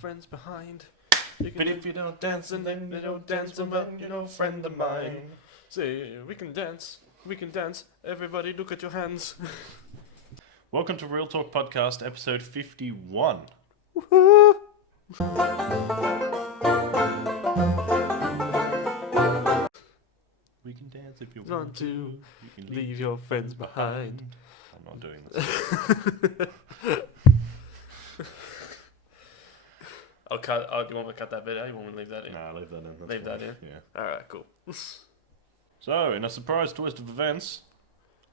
friends behind. But if you don't dance, and then you don't dance, and then you're no friend of mine. Say, we can dance. Everybody look at your hands. Welcome to Real Talk Podcast, episode 51. We can dance if you want to. You can Leave your friends behind. I'm not doing this. I'll cut. Oh, do you want me to cut that bit out? You want me to leave that in? Nah, leave that in. That's Leave that fine. in? Yeah. Alright, cool. So, in a surprise twist of events,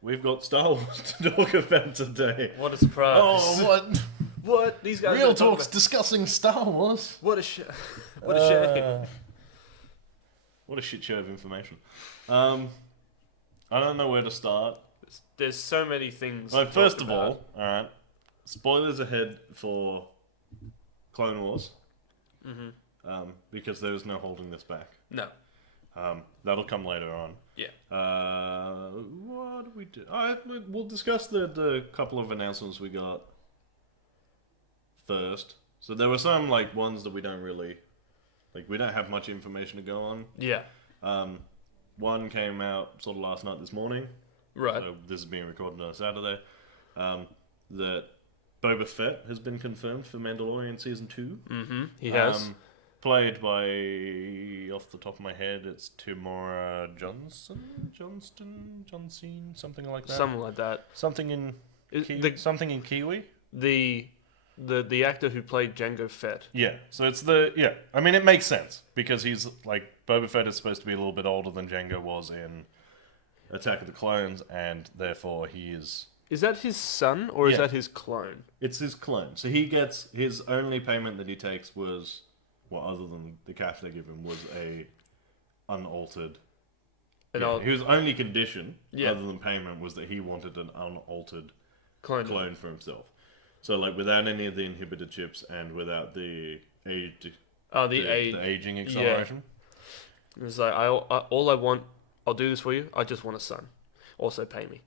we've got Star Wars to talk about today. What a surprise. Oh, what? What? These guys Real are talking Talk's discussing Star Wars. What a shame. What a shame. What a shit show of information. I don't know where to start. There's so many things. Well, to first talk of all, about. alright, spoilers ahead for Clone Wars. Mm-hmm. Because there is no holding this back. No. That'll come later on. Yeah. What do we do? We'll discuss the couple of announcements we got first. So there were some ones that we don't really we don't have much information to go on. Yeah. One came out sort of last night, this morning. Right. So this is being recorded on a Saturday. That Boba Fett has been confirmed for Mandalorian Season 2. Mm-hmm. He has. Played by, off the top of my head, it's Timora Johnson, something like that. Something like that. Something in Kiwi. The actor who played Jango Fett. Yeah. So it's I mean, it makes sense because he's Boba Fett is supposed to be a little bit older than Jango was in Attack of the Clones, and therefore he is. Is that his son or is Yeah. that his clone? It's his clone. So he gets his only payment that he takes was. Well, other than the cash they give him, was a unaltered. His only condition, other than payment, was that he wanted an unaltered clone for himself. So, without any of the inhibited chips and without the age, the aging acceleration. Yeah. It was like, all I want, I'll do this for you. I just want a son. Also, pay me.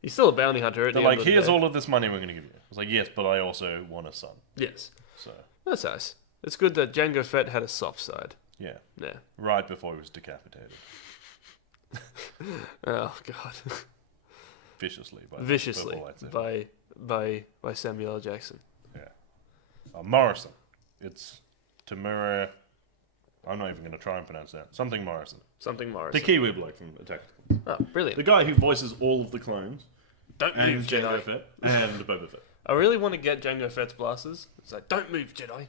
He's still a bounty hunter. At the end of the here's day. all of this money we're going to give you. I was like, yes, but I also want a son. Yes. So that's nice. It's good that Jango Fett had a soft side. Yeah. Yeah. Right before he was decapitated. Oh God. Viciously by Samuel L. Jackson. Yeah. Morrison. It's Tamura. I'm not even going to try and pronounce that. Something Morrison. The Kiwi bloke from Attack of the Clones. Oh, brilliant. The guy who voices all of the clones. Don't move, Jango Jedi. Fett and Boba Fett. I really want to get Jango Fett's blasters. It's like, don't move, Jedi.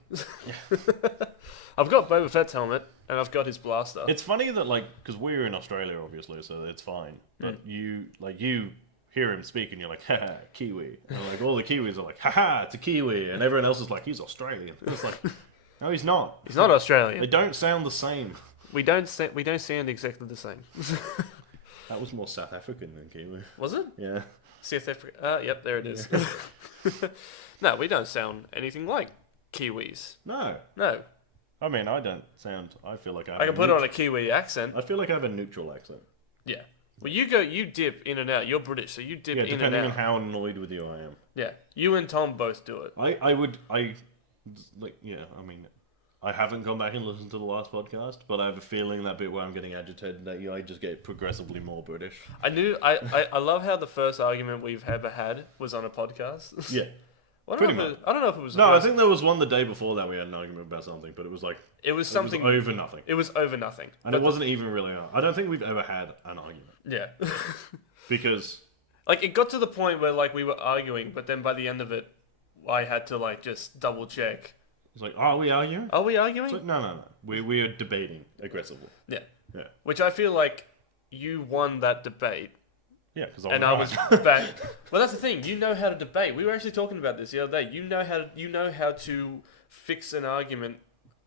I've got Boba Fett's helmet, and I've got his blaster. It's funny that, because we're in Australia, obviously, so it's fine. But you hear him speak, and you're like, haha, Kiwi. And, all the Kiwis are like, haha, it's a Kiwi. And everyone else is like, he's Australian. It's like, no, he's not. He's not Australian. They don't sound the same. We don't sound exactly the same. That was more South African than Kiwi. Was it? Yeah. South Africa. Yep, there it is. No, we don't sound anything like Kiwis. No. I mean, I don't sound. I feel like I can put on a Kiwi accent. I feel like I have a neutral accent. Yeah. Well, you dip in and out. You're British, so you dip in and out. Depending on how annoyed with you I am. Yeah. You and Tom both do it. I haven't gone back and listened to the last podcast, but I have a feeling that bit where I'm getting agitated that I just get progressively more British. I love how the first argument we've ever had was on a podcast. Yeah. I don't know if it was. No, I think there was one the day before that we had an argument about something, but it was something over nothing. It was over nothing, and it wasn't even really. I don't think we've ever had an argument. Yeah. Because it got to the point where we were arguing, but then by the end of it, I had to just double check. It's like, are we arguing? Are we arguing? It's like, no. We are debating aggressively. Yeah. Yeah. Which I feel like you won that debate. Yeah, because I was back. Well, that's the thing. You know how to debate. We were actually talking about this the other day. You know how to fix an argument,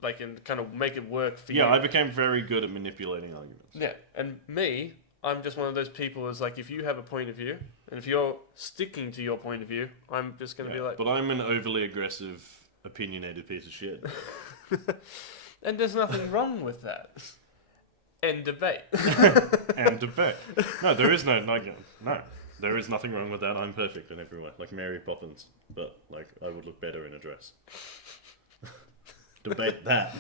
and kind of make it work for you. Yeah, I became very good at manipulating arguments. Yeah, and me, I'm just one of those people who's if you have a point of view, and if you're sticking to your point of view, I'm just going to be like... But I'm an overly aggressive, opinionated piece of shit. And there's nothing wrong with that. End debate. And debate. No, there is no. There is nothing wrong with that. I'm perfect in every way. Like Mary Poppins. But, I would look better in a dress. debate that.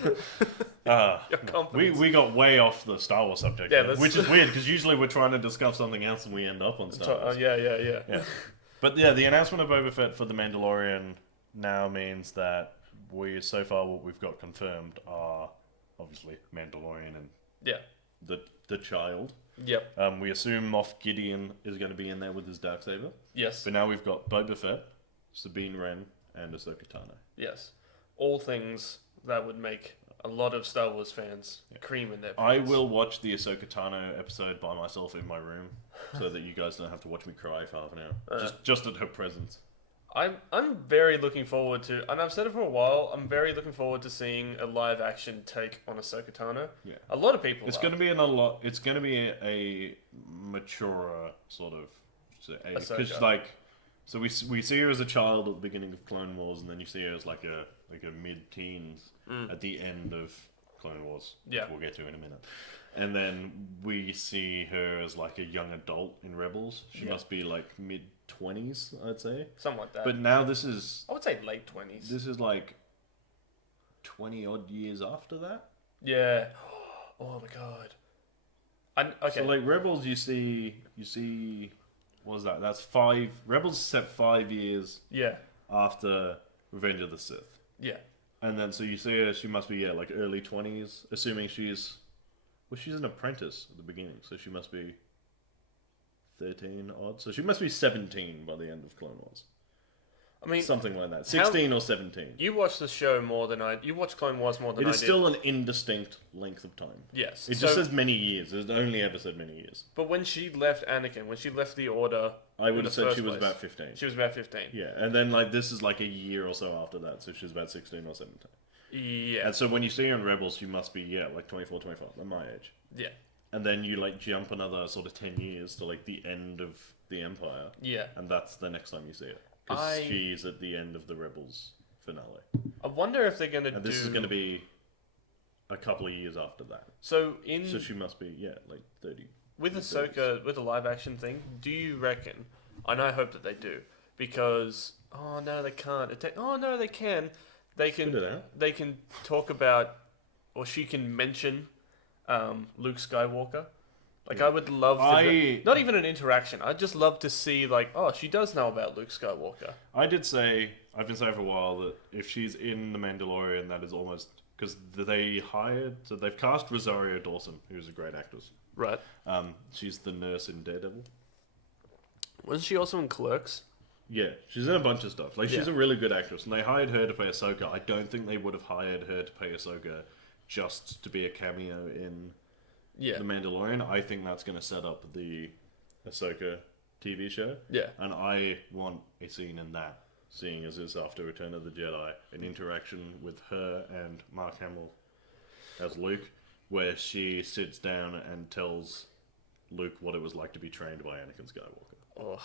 We got way off the Star Wars subject, which is weird because usually we're trying to discuss something else and we end up on Star Wars. Yeah. But yeah, the announcement of Boba Fett for The Mandalorian now means that so far what we've got confirmed are obviously Mandalorian and the child. Yep. We assume Moff Gideon is going to be in there with his Darksaber. Yes. But now we've got Boba Fett, Sabine Wren, and Ahsoka Tano. Yes. All things that would make a lot of Star Wars fans cream in their pants. I will watch the Ahsoka Tano episode by myself in my room so that you guys don't have to watch me cry for half an hour. Just at her presence. I'm very looking forward to, and I've said it for a while, I'm very looking forward to seeing a live action take on Ahsoka Tano. Yeah. A lot of people It's going to be it's going to be a mature sort of, because so we see her as a child at the beginning of Clone Wars, and then you see her as like a mid-teens at the end of Clone Wars, which we'll get to in a minute. And then we see her as like a young adult in Rebels. She must be like mid-20s, I'd say. Something like that. But now this is... I would say late 20s. This is like 20-odd years after that. Yeah. Oh my god. Okay. So like Rebels, you see... What was that? That's 5... Rebels set 5 years after Revenge of the Sith. Yeah. And then so you see her, she must be like early 20s, assuming she's... Well, she's an apprentice at the beginning, so she must be 13 odd. So she must be 17 by the end of Clone Wars. I mean, something like that. 16 or 17. You watch the show more than I. You watch Clone Wars more than I did. It is still an indistinct length of time. Yes. It just says many years. It only ever said many years. But when she left Anakin, when she left the Order, I would have said she was about 15. She was about 15. Yeah, and then like this is like a year or so after that, so she's about 16 or 17. Yeah. And so when you see her in Rebels, she must be like 24, 25, like my age. Yeah. And then you like jump another sort of 10 years to like the end of the Empire. Yeah. And that's the next time you see her. Because she's at the end of the Rebels finale. I wonder if they're going to do... And this is going to be a couple of years after that. So she must be, like 30. With Ahsoka, with the live action thing, do you reckon... And I hope that they do. Because... Oh, no, they can't. Oh, no, they can. They can talk about... Or she can mention Luke Skywalker. Like, I would love to... Not even an interaction. I'd just love to see, like, oh, she does know about Luke Skywalker. I've been saying for a while that if she's in The Mandalorian, that is almost... Because so they've cast Rosario Dawson, who's a great actress. Right. She's the nurse in Daredevil. Wasn't she also in Clerks? Yeah, she's in a bunch of stuff. Like, she's a really good actress, and they hired her to play Ahsoka. I don't think they would have hired her to play Ahsoka just to be a cameo in... The Mandalorian. I think that's going to set up the Ahsoka TV show. Yeah. And I want a scene in that, seeing as it's after Return of the Jedi, an interaction with her and Mark Hamill as Luke, where she sits down and tells Luke what it was like to be trained by Anakin Skywalker. Oh.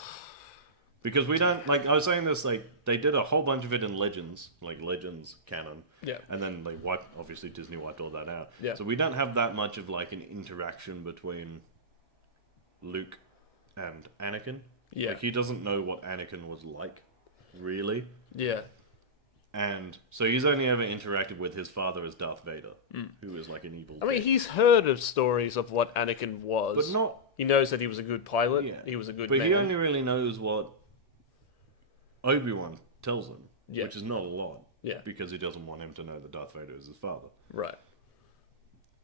Because we don't, like, I was saying this, like, they did a whole bunch of it in Legends, like Legends canon. Yeah. And then they obviously Disney wiped all that out. Yeah. So we don't have that much of, like, an interaction between Luke and Anakin. Yeah. Like, he doesn't know what Anakin was like, really. Yeah. And so he's only ever interacted with his father as Darth Vader, who is, like, an evil I mean, he's heard of stories of what Anakin was. But not... He knows that he was a good pilot. Yeah. He was a good man. But he only really knows what Obi-Wan tells him, which is not a lot, because he doesn't want him to know that Darth Vader is his father. Right.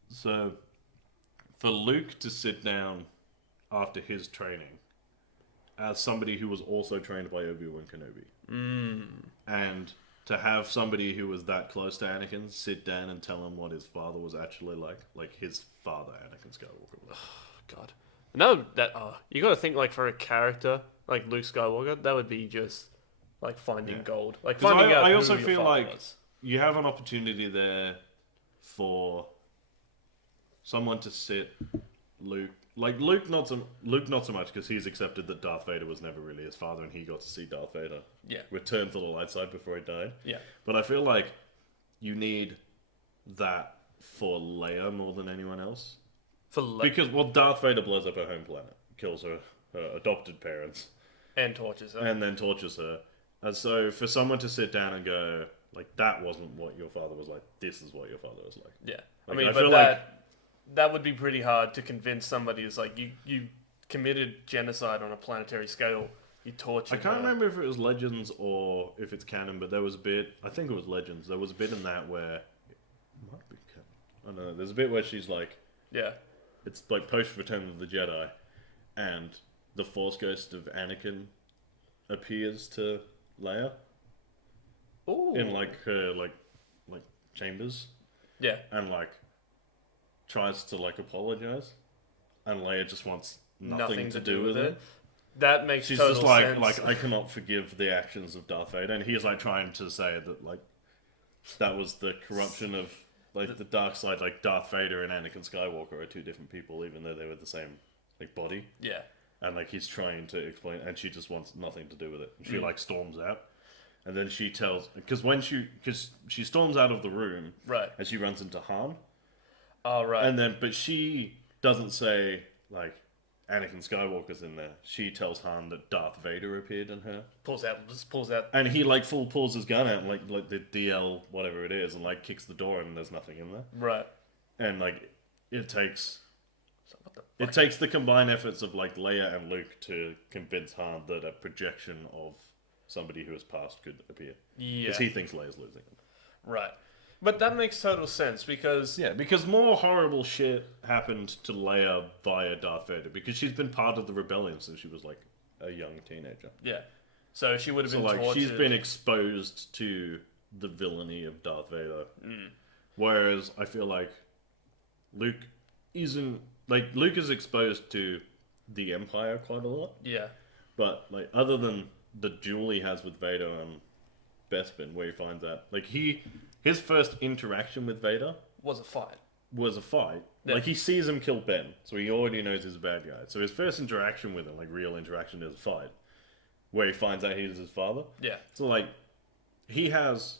So, for Luke to sit down after his training as somebody who was also trained by Obi-Wan Kenobi, and to have somebody who was that close to Anakin sit down and tell him what his father was actually like his father, Anakin Skywalker, was. Oh, God. No, you got to think, like, for a character like Luke Skywalker, that would be just... Like finding gold. Like finding out. I also feel like was. You have an opportunity there for someone to sit Luke. Like Luke not so much because he's accepted that Darth Vader was never really his father, and he got to see Darth Vader return to the light side before he died. Yeah. But I feel like you need that for Leia more than anyone else. Because Darth Vader blows up her home planet, kills her adopted parents, and tortures her, and then tortures her. And so for someone to sit down and go, like that wasn't what your father was like. This is what your father was like. Yeah, Like, I mean, I but feel that would be pretty hard to convince somebody. Is like you committed genocide on a planetary scale. You tortured. I can't remember if it was Legends or if it's canon, but there was a bit. I think it was Legends. There was a bit in that where it might be canon. I don't know. There's a bit where she's like, yeah, it's like post Return of the Jedi, and the Force Ghost of Anakin appears to Leia. Ooh. In like her like chambers. Yeah. And like tries to like apologize, and Leia just wants nothing to do with it. That makes She's total just like sense. like I cannot forgive the actions of Darth Vader, and he's like trying to say that like that was the corruption of like the dark side. Like Darth Vader and Anakin Skywalker are two different people, even though they were the same like body. Yeah. And like he's trying to explain, and she just wants nothing to do with it. And she like storms out, and then she tells because she storms out of the room, right, and she runs into Han. Oh right. And then, but she doesn't say like Anakin Skywalker's in there. She tells Han that Darth Vader appeared in her. Pulls out. And he like full pulls his gun out, and, like the DL whatever it is, and like kicks the door, and there's nothing in there. Right. And like it takes. It takes the combined efforts of like Leia and Luke to convince Han that a projection of somebody who has passed could appear. Yeah. Because he thinks Leia's losing. Right. But that makes total sense because... Yeah, because more horrible shit happened to Leia via Darth Vader because she's been part of the rebellion since she was like a young teenager. Yeah. So she would have been tortured. She's been exposed to the villainy of Darth Vader. Whereas I feel like Luke isn't... Like, Luke is exposed to the Empire quite a lot. Yeah. But, like, other than the duel he has with Vader and Bespin, where he finds out... Like, his first interaction with Vader... Was a fight. Yeah. Like, he sees him kill Ben, so he already knows he's a bad guy. So his first interaction with him, like, real interaction, is a fight. Where he finds out he's his father. Yeah. So, like, he has...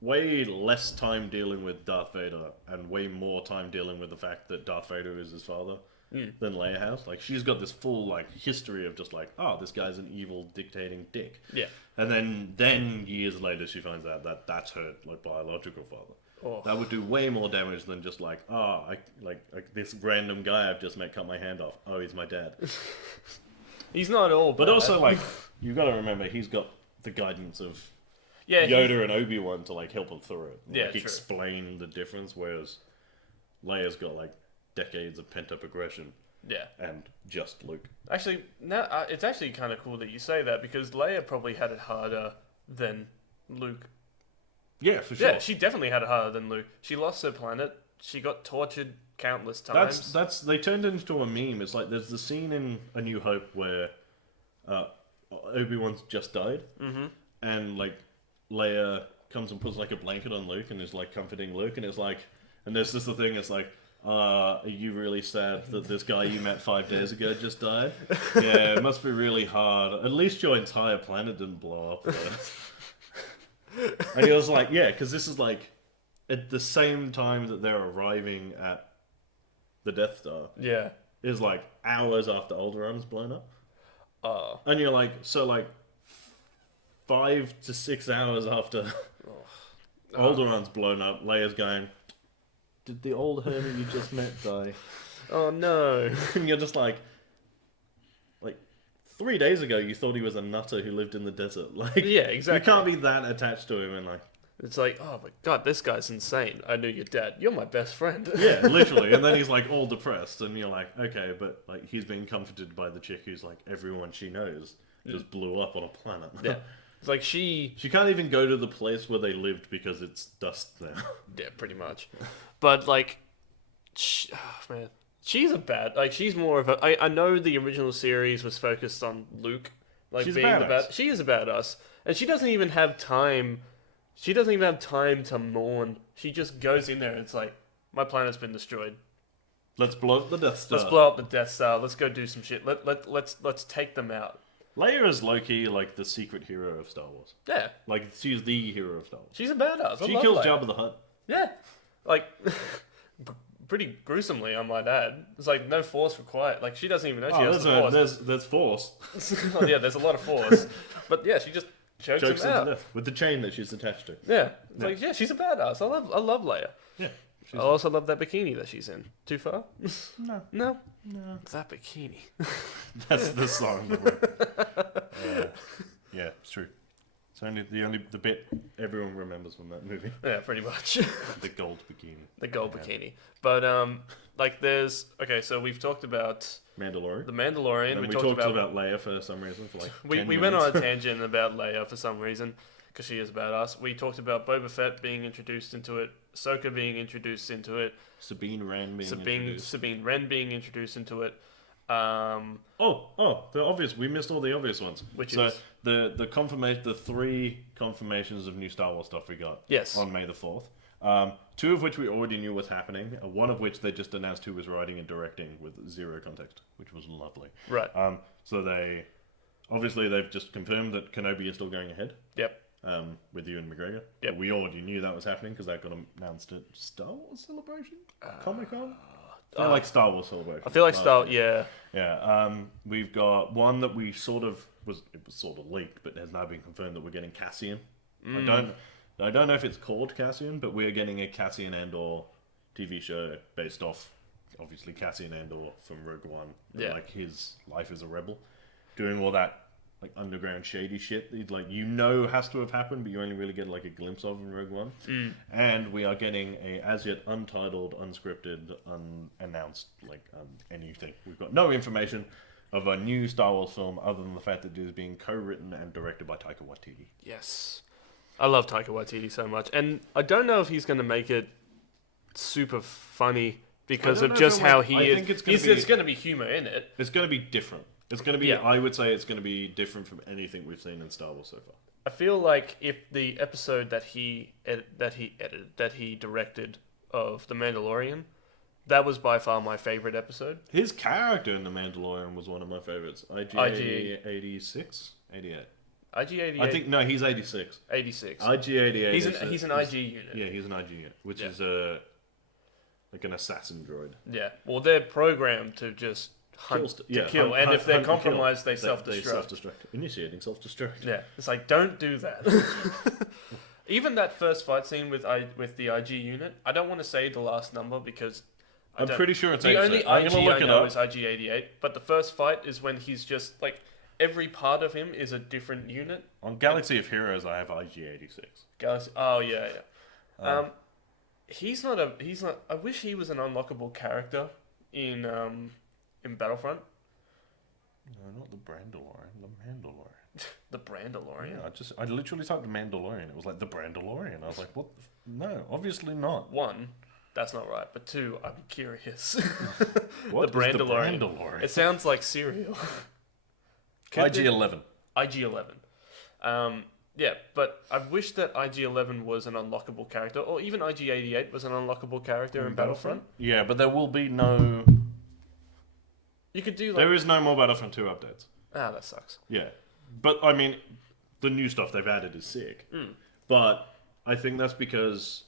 way less time dealing with Darth Vader and way more time dealing with the fact that Darth Vader is his father than Leia has. Like, she's got this full, like, history of just like, oh, this guy's an evil, dictating dick. Yeah. And then years later she finds out that that's her, like, biological father. Oh. That would do way more damage than just like, oh, like this random guy I've just met cut my hand off. Oh, he's my dad. He's not all bad. But also, like, you gotta remember, he's got the guidance of... Yeah, Yoda and Obi-Wan to like help him through it, yeah, like explain the difference. Whereas Leia's got like decades of pent-up aggression, yeah, and just Luke. Actually, no, it's actually kind of cool that you say that because Leia probably had it harder than Luke. Yeah, for sure. Yeah, she definitely had it harder than Luke. She lost her planet. She got tortured countless times. That's they turned it into a meme. It's like there's the scene in A New Hope where Obi-Wan's just died, and like Leia comes and puts like a blanket on Luke and is like comforting Luke, and it's like, and there's just the thing, it's like, are you really sad that this guy you met 5 days ago just died? Yeah, it must be really hard. At least your entire planet didn't blow up. And he was like, yeah, because this is like at the same time that they're arriving at the Death Star. Yeah. Is like hours after Alderaan's blown up. Oh. And you're like, so like 5 to 6 hours after Alderaan's blown up, Leia's going, did the old hermit you just met die? Oh no. And you're just like 3 days ago you thought he was a nutter who lived in the desert. Like, yeah, exactly. You can't be that attached to him and like... It's like, oh my god, this guy's insane. I knew your dad. You're my best friend. Yeah, literally. And then he's like all depressed and you're like, okay, but like he's being comforted by the chick who's like everyone she knows just blew up on a planet. Yeah. It's like she can't even go to the place where they lived because it's dust there. Yeah, pretty much. But like, man, she's a bad. Like, she's more of a. I know the original series was focused on Luke, like she's being the bad. She is a badass, and she doesn't even have time. She doesn't even have time to mourn. She just goes in there and it's like, my planet's been destroyed. Let's blow up the Death Star. Let's blow up the Death Star. Let's go do some shit. Let's take them out. Leia is low-key like the secret hero of Star Wars. Yeah. Like, she's the hero of Star Wars. She's a badass. She kills Jabba the Hutt. Yeah. Like, pretty gruesomely, I might add. There's like no force required. Like, she doesn't even know she has the force. There's force. Oh, yeah, there's a lot of force. But yeah, chokes him to death with the chain that she's attached to. Yeah, like she's a badass. I love Leia. Yeah. I also love that bikini that she's in. Too far? No. No. That bikini. That's the song. Yeah, it's true. It's the bit everyone remembers from that movie. Yeah, pretty much. The gold bikini. The gold bikini. But like there's so we've talked about Mandalorian. The Mandalorian. And we talked about Leia for some reason for like we went on a tangent about Leia for some reason because she is badass. We talked about Boba Fett being introduced into it, Ahsoka being introduced into it, Sabine Wren being introduced into it. The obvious. We missed all the obvious ones. Which is the confirmation, the 3 confirmations of new Star Wars stuff we got. Yes. On May the 4th. 2 of which we already knew was happening. One of which they just announced who was writing and directing with 0 context, which was lovely. Right. So they've just confirmed that Kenobi is still going ahead. Yep. With Ewan McGregor. Yep. We already knew that was happening because that got announced at Star Wars Celebration, Comic-Con. I feel like Star Wars Celebration. I feel like yeah. Yeah. We've got one that we it was sort of leaked, but has now been confirmed that we're getting Cassian. I don't know if it's called Cassian, but we're getting a Cassian Andor TV show based off, obviously, Cassian Andor from Rogue One. Yeah. Like his life as a rebel, doing all that like underground shady shit that has to have happened, but you only really get like a glimpse of in Rogue One. And we are getting a as yet untitled, unscripted, unannounced anything. We've got no information of a new Star Wars film other than the fact that it is being co-written and directed by Taika Waititi. Yes. I love Taika Waititi so much, and I don't know if he's going to make it super funny because of just how he is. I think there's going to be humor in it. It's going to be different. It's going to be. Yeah. I would say it's going to be different from anything we've seen in Star Wars so far. I feel like if the episode that he directed of The Mandalorian, that was by far my favorite episode. His character in The Mandalorian was one of my favorites. IG 86, 88. IG-88. I think no, he's 86. 86. IG-88. He's an IG unit. Yeah, he's an IG unit, which is like an assassin droid. Yeah. Well, they're programmed to just hunt to kill, and if they're compromised, they self-destruct. They self-destruct. Initiating self-destruct. Yeah, it's like don't do that. Even that first fight scene with the IG unit, I don't want to say the last number because I'm pretty sure it's the 86. only IG I know is IG-88, but the first fight is when he's just like. Every part of him is a different unit. On Galaxy of Heroes, I have IG-86. Oh yeah. He's not. I wish he was an unlockable character in Battlefront. No, not the Brandalorian. The Mandalorian. The Brandalorian. Yeah, I literally typed Mandalorian. It was like the Brandalorian. I was like, what? No, obviously not. 1, that's not right. But 2, I'm curious. What the Brandalorian? It sounds like cereal. IG-11. IG-11. Yeah, but I wish that IG-11 was an unlockable character, or even IG-88 was an unlockable character in Battlefront. Yeah, but there will be no... You could do There is no more Battlefront 2 updates. Ah, that sucks. Yeah. But, I mean, the new stuff they've added is sick. But I think that's because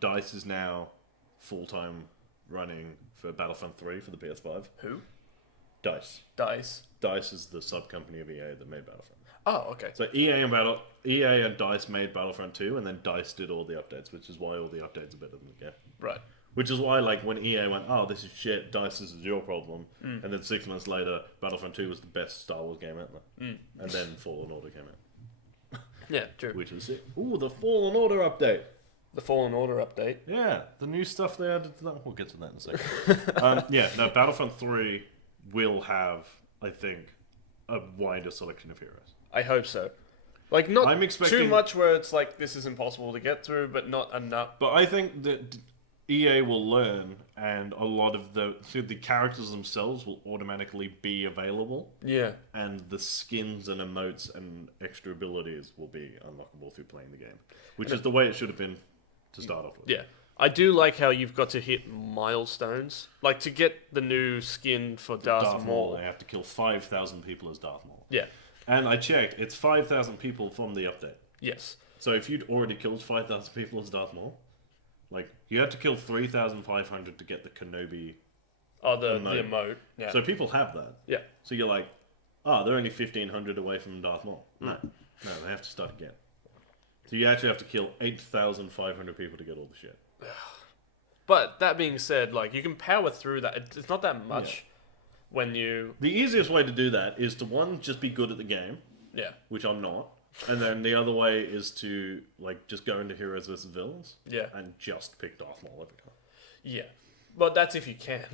DICE is now full-time running for Battlefront 3 for the PS5. Who? DICE. DICE is the sub-company of EA that made Battlefront. Oh, okay. So EA and DICE made Battlefront 2, and then DICE did all the updates, which is why all the updates are better than the game. Right. Which is why, like, when EA went, oh, this is shit, DICE, this is your problem, and then 6 months later, Battlefront 2 was the best Star Wars game out there. And then Fallen Order came out. Yeah, true. Which is sick. Ooh, the Fallen Order update. The Fallen Order update. Yeah, the new stuff they added to that. We'll get to that in a second. Battlefront 3 will have, I think, a wider selection of heroes. I hope so. Like, not too much where it's like, this is impossible to get through, but not enough. But I think that EA will learn, and a lot of the characters themselves will automatically be available. Yeah. And the skins and emotes and extra abilities will be unlockable through playing the game. Which is the way it should have been to start off with. Yeah. I do like how you've got to hit milestones. Like, to get the new skin for Darth Maul. They have to kill 5,000 people as Darth Maul. Yeah. And I checked, it's 5,000 people from the update. Yes. So if you'd already killed 5,000 people as Darth Maul, like, you had to kill 3,500 to get the Kenobi the emote. Yeah. So people have that. Yeah. So you're like, they're only 1,500 away from Darth Maul. No. No, they have to start again. So you actually have to kill 8,500 people to get all the shit. But that being said, like, you can power through that. It's not that much when you... The easiest way to do that is to, one, just be good at the game. Yeah. Which I'm not. And then the other way is to, like, just go into Heroes vs. Villains. Yeah. And just pick Darth Maul every time. Yeah. But that's if you can.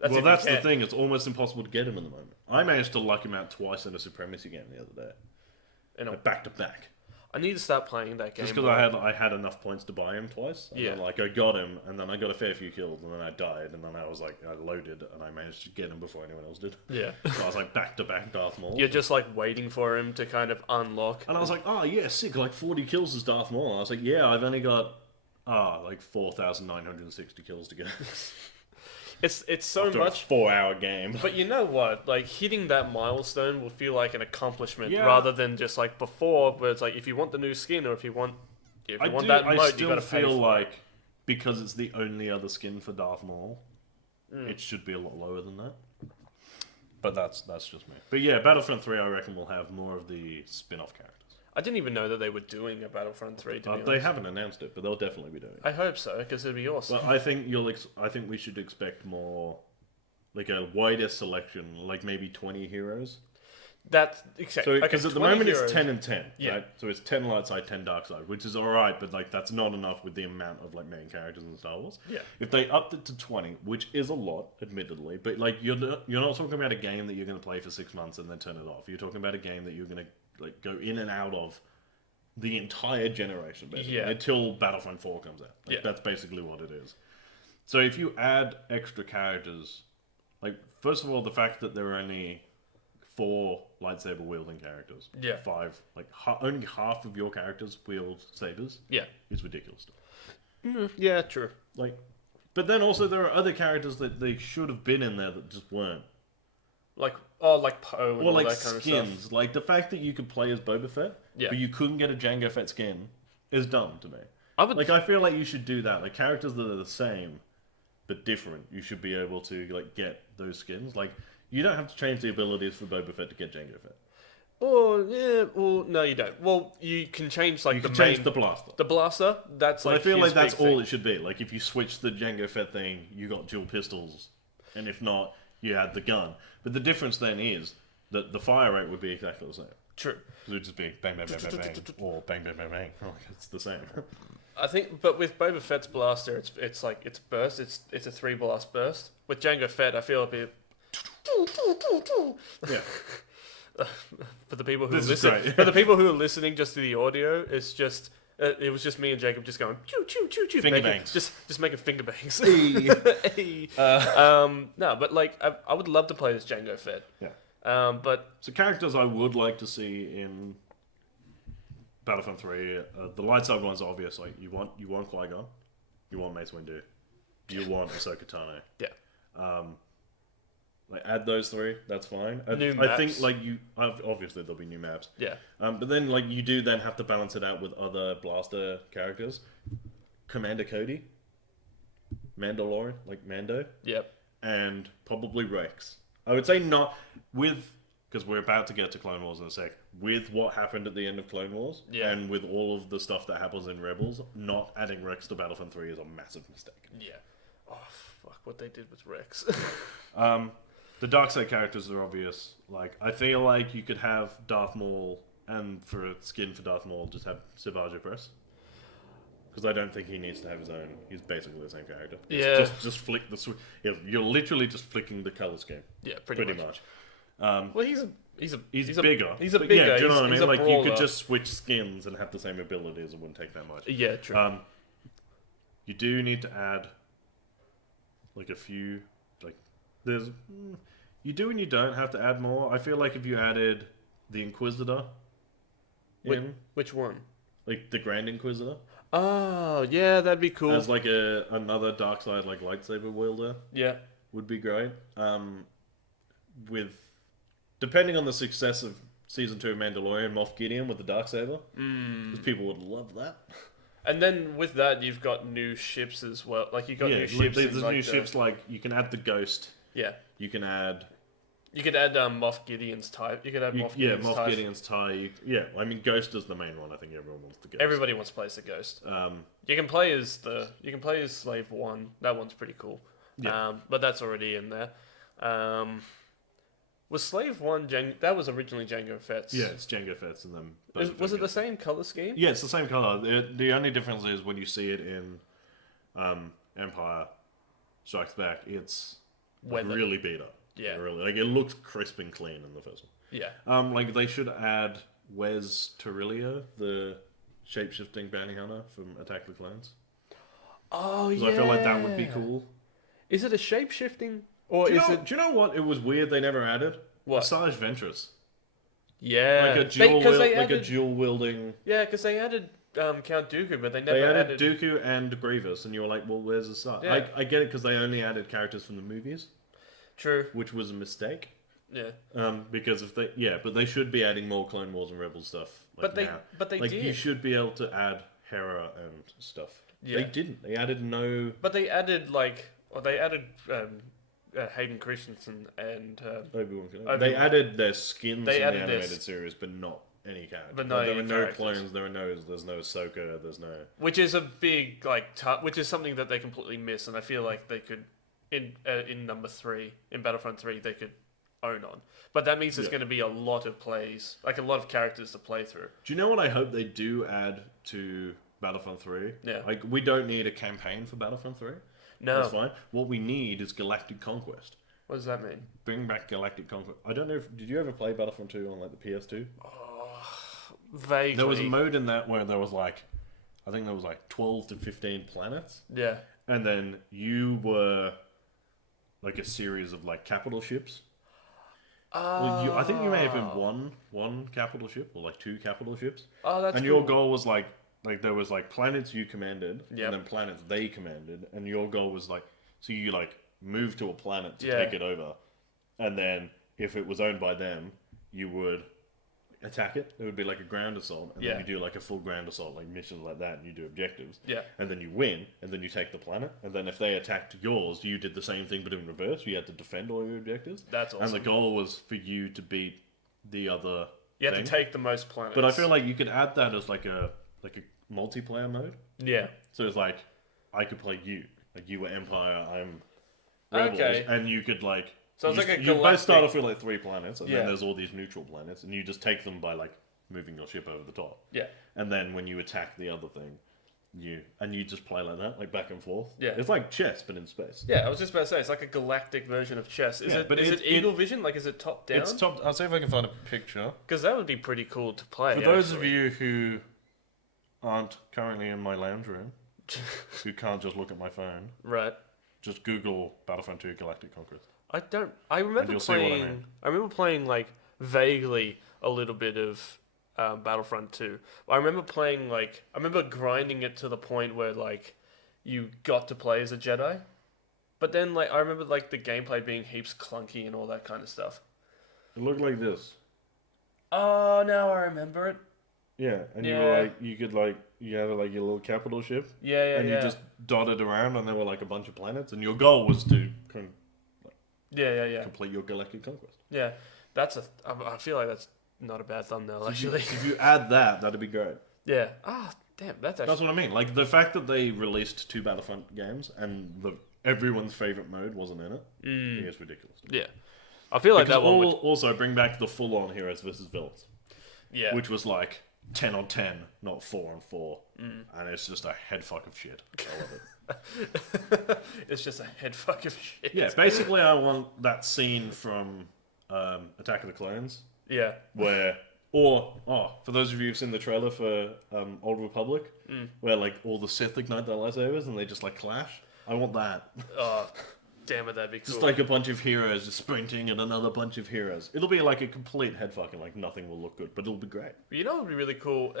That's the thing. It's almost impossible to get him in the moment. I managed to luck him out twice in a Supremacy game the other day. Back to back. I need to start playing that game. Just because I had enough points to buy him twice. And then, like, I got him, and then I got a fair few kills, and then I died, and then I was like, I loaded, and I managed to get him before anyone else did. Yeah. So I was like, back to back Darth Maul. You're just like waiting for him to kind of unlock. And I was like, oh yeah, sick, like 40 kills as Darth Maul. I was like, yeah, I've only got like 4,960 kills to go. It's so After much. A 4-hour game. But you know what? Like, hitting that milestone will feel like an accomplishment rather than just like before, where it's like, if you want the new skin or if you want that emote, you gotta pay for like, because it's the only other skin for Darth Maul, it should be a lot lower than that. But that's just me. But yeah, Battlefront 3, I reckon, will have more of the spin-off characters. I didn't even know that they were doing a Battlefront 3. To be honest. They haven't announced it, but they'll definitely be doing it. I hope so, because it'd be awesome. Well, I think we should expect more, like a wider selection, like maybe 20 heroes. That's exactly. So because at the moment it's 10 and 10, yeah. right? So it's 10 light side, 10 dark side, which is all right, but like that's not enough with the amount of like main characters in Star Wars. Yeah. If they upped it to 20, which is a lot, admittedly, but like you're not talking about a game that you're going to play for 6 months and then turn it off. You're talking about a game that you're going to like go in and out of the entire generation, basically, until Battlefront 4 comes out. Like, that's basically what it is. So if you add extra characters, like, first of all, the fact that there are only 4 lightsaber wielding characters, 5, like, only half of your characters wield sabers, is ridiculous. Yeah, true. Like, but then also there are other characters that they should have been in there that just weren't. Like Poe and all like that kind of skins. stuff. Like the fact that you could play as Boba Fett, but you couldn't get a Jango Fett skin is dumb to me. I feel like you should do that. Like characters that are the same but different, you should be able to like get those skins. Like you don't have to change the abilities for Boba Fett to get Jango Fett. Oh yeah, well no you don't. Well you can change like change the blaster. The blaster, that's like. I feel like that's all it should be. Like if you switch the Jango Fett thing, you got dual pistols, and if not, you had the gun. But the difference then is that the fire rate would be exactly the same. True. It would just be bang, bang, bang, bang, bang, or bang, bang, bang, bang. It's the same. I think, but with Boba Fett's blaster, it's like it's burst. It's a 3 blast burst. With Jango Fett, I feel it'd be. Yeah. For the people who are listening just to the audio, it's just. It was just me and Jacob just going choo choo choo choo, finger bangs, just making finger bangs. Hey. No, but like I would love to play this Jango Fett. Yeah. But so characters I would like to see in Battlefront 3, the light side ones are obvious. Like you want Qui-Gon, you want Mace Windu, you want Ahsoka Tano. Yeah. Like add those 3, that's fine. I think like obviously there'll be new maps. Yeah. But then like you do then have to balance it out with other blaster characters. Commander Cody, Mandalorian, like Mando. Yep. And probably Rex. I would say not with, because we're about to get to Clone Wars in a sec. With what happened at the end of Clone Wars, and with all of the stuff that happens in Rebels, not adding Rex to Battlefront 3 is a massive mistake. Yeah. Oh fuck! What they did with Rex. The dark side characters are obvious. Like, I feel like you could have Darth Maul, and for a skin for Darth Maul, just have Savage Opress. Because I don't think he needs to have his own. He's basically the same character. Just flick the switch. You're literally just flicking the color scheme. Yeah, pretty much. Well, he's bigger. He's a bigger. Yeah, do you know what I mean? Like, brawler. you could just switch skins and have the same abilities. It wouldn't take that much. Yeah, true. You do need to add like a few. Like, there's. You do and you don't have to add more. I feel like if you added the Inquisitor which one? Like the Grand Inquisitor. Oh, yeah, that'd be cool. As like another dark side like lightsaber wielder. Yeah. Would be great. Depending on the success of Season 2 of Mandalorian, Moff Gideon with the Darksaber. Because people would love that. And then with that, you've got new ships as well. Like, you got new ships. There's new ships, like, you can add the Ghost. Yeah. You can add You could add Moff Gideon's tie. You could add Moff Gideon's tie. Moff Gideon's tie. I mean, Ghost is the main one. I think everyone wants the Ghost. Everybody wants to play as the Ghost. You can play as Slave 1. That one's pretty cool. Yeah. But that's already in there. Was Slave 1 that was originally Jango Fett's? Yeah, it's Jango Fett's and them. Was it the same color scheme? Yeah, it's the same color. The only difference is when you see it in Empire Strikes Back, it's really beat up. Yeah, really. Like, it looks crisp and clean in the first one. Yeah. Like, they should add Wes Torrillo, the shape-shifting bounty hunter from Attack of the Clones. Oh, yeah. I feel like that would be cool. Is it a shape-shifting? Or do you know what? It was weird they never added? What? Asajj Ventress. Yeah. Like a dual wielding... Yeah, because they added Count Dooku, but they never added Dooku and Grievous, and you were like, well, where's Asajj? Yeah. I get it, because they only added characters from the movies. True. Which was a mistake. Yeah. Because if but they should be adding more Clone Wars and Rebel stuff. But they did. You should be able to add Hera and stuff. Yeah. They didn't. They added no. But they added Hayden Christensen and Obi-Wan. They added their skins in the animated series, but not any characters. But no, there were no clones. There's no Ahsoka. There's no. Which is a big which is something that they completely miss, and I feel like they could in number 3 in Battlefront 3 they could own on. But that means there's going to be a lot of plays, like a lot of characters to play through. Do you know what I hope they do add to Battlefront 3? Yeah. Like, we don't need a campaign for Battlefront 3. No. That's fine. What we need is Galactic Conquest. What does that mean? Bring back Galactic Conquest. I don't know did you ever play Battlefront 2 on, like, the PS2? Oh, vaguely. There was a mode in that where there was, like, I think there was, like, 12 to 15 planets. Yeah. And then you were, like, a series of, like, capital ships. Well, I think you may have been one capital ship, or like 2 capital ships. Oh, that's And cool. your goal was like there was like planets you commanded, and then planets they commanded, and your goal was like, so you like move to a planet to take it over, and then if it was owned by them, you would attack it. It would be like a ground assault, and then you do like a full ground assault, like missions like that, and you do objectives. Yeah. And then you win, and then you take the planet, and then if they attacked yours, you did the same thing but in reverse. You had to defend all your objectives. That's awesome. And the goal was for you to beat the other. You have to take the most planets. But I feel like you could add that as like a multiplayer mode. Yeah. So it's like I could play you, like you were Empire, I'm Rebels, and you could like. So it's like a galactic... You both start off with like 3 planets, and then there's all these neutral planets, and you just take them by like moving your ship over the top. Yeah. And then when you attack the other thing, you just play like that, like back and forth. Yeah. It's like chess, but in space. Yeah, I was just about to say, it's like a galactic version of chess. Is it Eagle Vision? Like, is it top down? It's top. I'll see if I can find a picture. Because that would be pretty cool to play. For those of you who aren't currently in my lounge room, who can't just look at my phone, right? Just Google Battlefront 2 Galactic Conquest. I remember playing. I remember playing like vaguely a little bit of Battlefront 2. I remember playing I remember grinding it to the point where like you got to play as a Jedi, but then I remember the gameplay being heaps clunky and all that kind of stuff. It looked like this. Oh, now I remember it. Yeah, and you were you had your little capital ship. Yeah, and you just dotted around, and there were a bunch of planets, and your goal was to complete your galactic conquest. Yeah, I feel like that's not a bad thumbnail, actually. If you add that, that'd be great. Yeah. Damn, that's what I mean. Like, the fact that they released 2 Battlefront games, and everyone's favorite mode wasn't in it, I think it's ridiculous. Yeah. I feel like that one would... Also, bring back the full-on heroes versus villains. Yeah. Which was 10 on 10, not 4 on 4. And it's just a head fuck of shit. I love it. It's just a head fuck of shit. Yeah, basically I want that scene from Attack of the Clones. Yeah. Where, for those of you who've seen the trailer for Old Republic, where all the Sith ignite their lightsabers and they just clash. I want that. Oh, damn it, that'd be cool. Just a bunch of heroes just sprinting and another bunch of heroes. It'll be a complete head fucking, nothing will look good, but it'll be great. You know what would be really cool?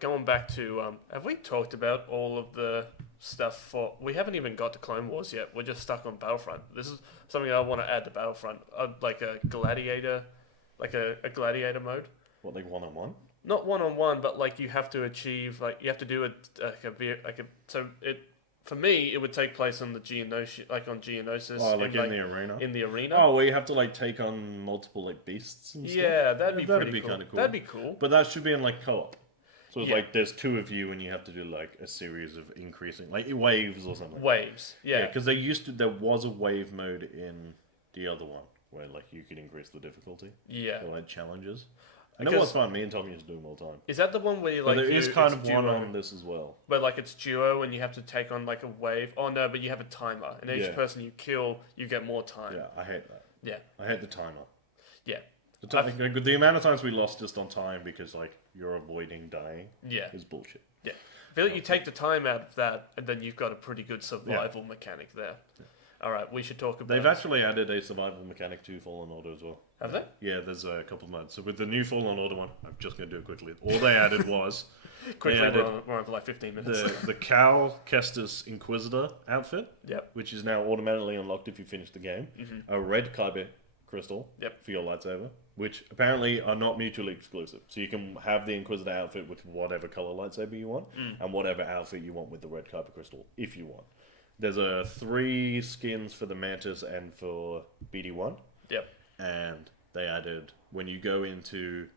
Going back to, have we talked about all of the stuff for... We haven't even got to Clone Wars yet. We're just stuck on Battlefront. This is something I want to add to Battlefront. Like a gladiator... a gladiator mode. What, one-on-one? Not one-on-one, but you have to achieve... you have to do for me, it would take place on the Geonosis, like on Geonosis. Oh, like in the arena? In the arena. Oh, where you have to like take on multiple like beasts and stuff? Yeah, that'd be that'd pretty be cool. kind of cool. That'd be cool. But that should be in like co-op. So it's like there's 2 of you and you have to do like a series of increasing, like waves or something. Waves, yeah. Because there was a wave mode in the other one where like you could increase the difficulty. Yeah. Or like challenges. And it was fun. Me and Tommy used to do them all the time. Is that the one where you like? But there is kind of duo, one on this as well. Where like it's duo and you have to take on like a wave. Oh no, but you have a timer, and each person you kill, you get more time. Yeah, I hate that. Yeah. I hate the timer. Yeah. The amount of times we lost just on time because like you're avoiding dying. Yeah. Is bullshit. Yeah. I feel like you take the time out of that, and then you've got a pretty good survival mechanic there. Yeah. All right, we should talk about. They've actually added a survival mechanic to Fallen Order as well. Have they? Yeah, there's a couple of mods. So with the new Fallen Order one, I'm just going to do it quickly. All they added was quickly. We're on for like 15 minutes. The Cal Kestis Inquisitor outfit. Yep. Which is now automatically unlocked if you finish the game. Mm-hmm. A red Kyber crystal. Yep. For your lightsaber, which apparently are not mutually exclusive. So you can have the Inquisitor outfit with whatever color lightsaber you want, and whatever outfit you want with the red Kyber crystal if you want. There's 3 skins for the Mantis and for BD1. Yep. And they added, when you go into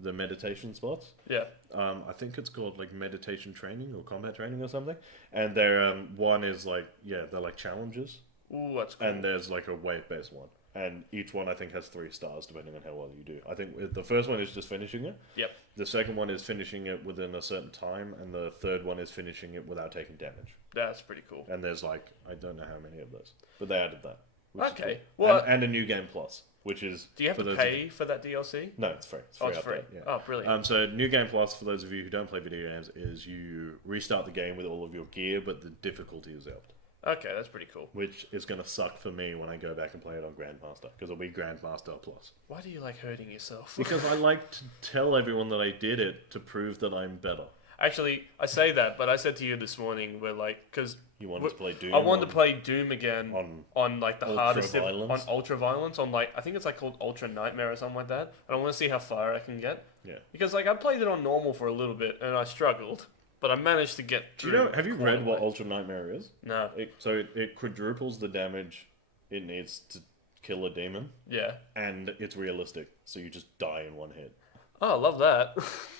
the meditation spots. Yeah. I think it's called like meditation training or combat training or something. And they're, one is like, they're like challenges. Ooh, that's cool. And there's like a wave-based one. And each one I think has 3 stars depending on how well you do. I think the first one is just finishing it. Yep. The second one is finishing it within a certain time, and the third one is finishing it without taking damage. That's pretty cool. And there's like, I don't know how many of those, but they added that. Okay. Cool. Well, and a new game plus, which is. Do you have to pay for that DLC? No, it's free. It's free. Yeah. Oh, brilliant. So new game plus for those of you who don't play video games is you restart the game with all of your gear, but the difficulty is upped. Okay, that's pretty cool. Which is going to suck for me when I go back and play it on Grandmaster, because it'll be Grandmaster Plus. Why do you like hurting yourself? Because I like to tell everyone that I did it to prove that I'm better. Actually, I say that, but I said to you this morning, we're like, because you wanted to play Doom. I wanted to play Doom again on like the hardest on Ultra Violence, on like I think it's like called Ultra Nightmare or something like that. And I want to see how far I can get. Yeah. Because like I played it on normal for a little bit and I struggled. But I managed to get through. Do you know? Have you read what Ultra Nightmare is? No. It quadruples the damage it needs to kill a demon. Yeah. And it's realistic, so you just die in one hit. Oh, I love that.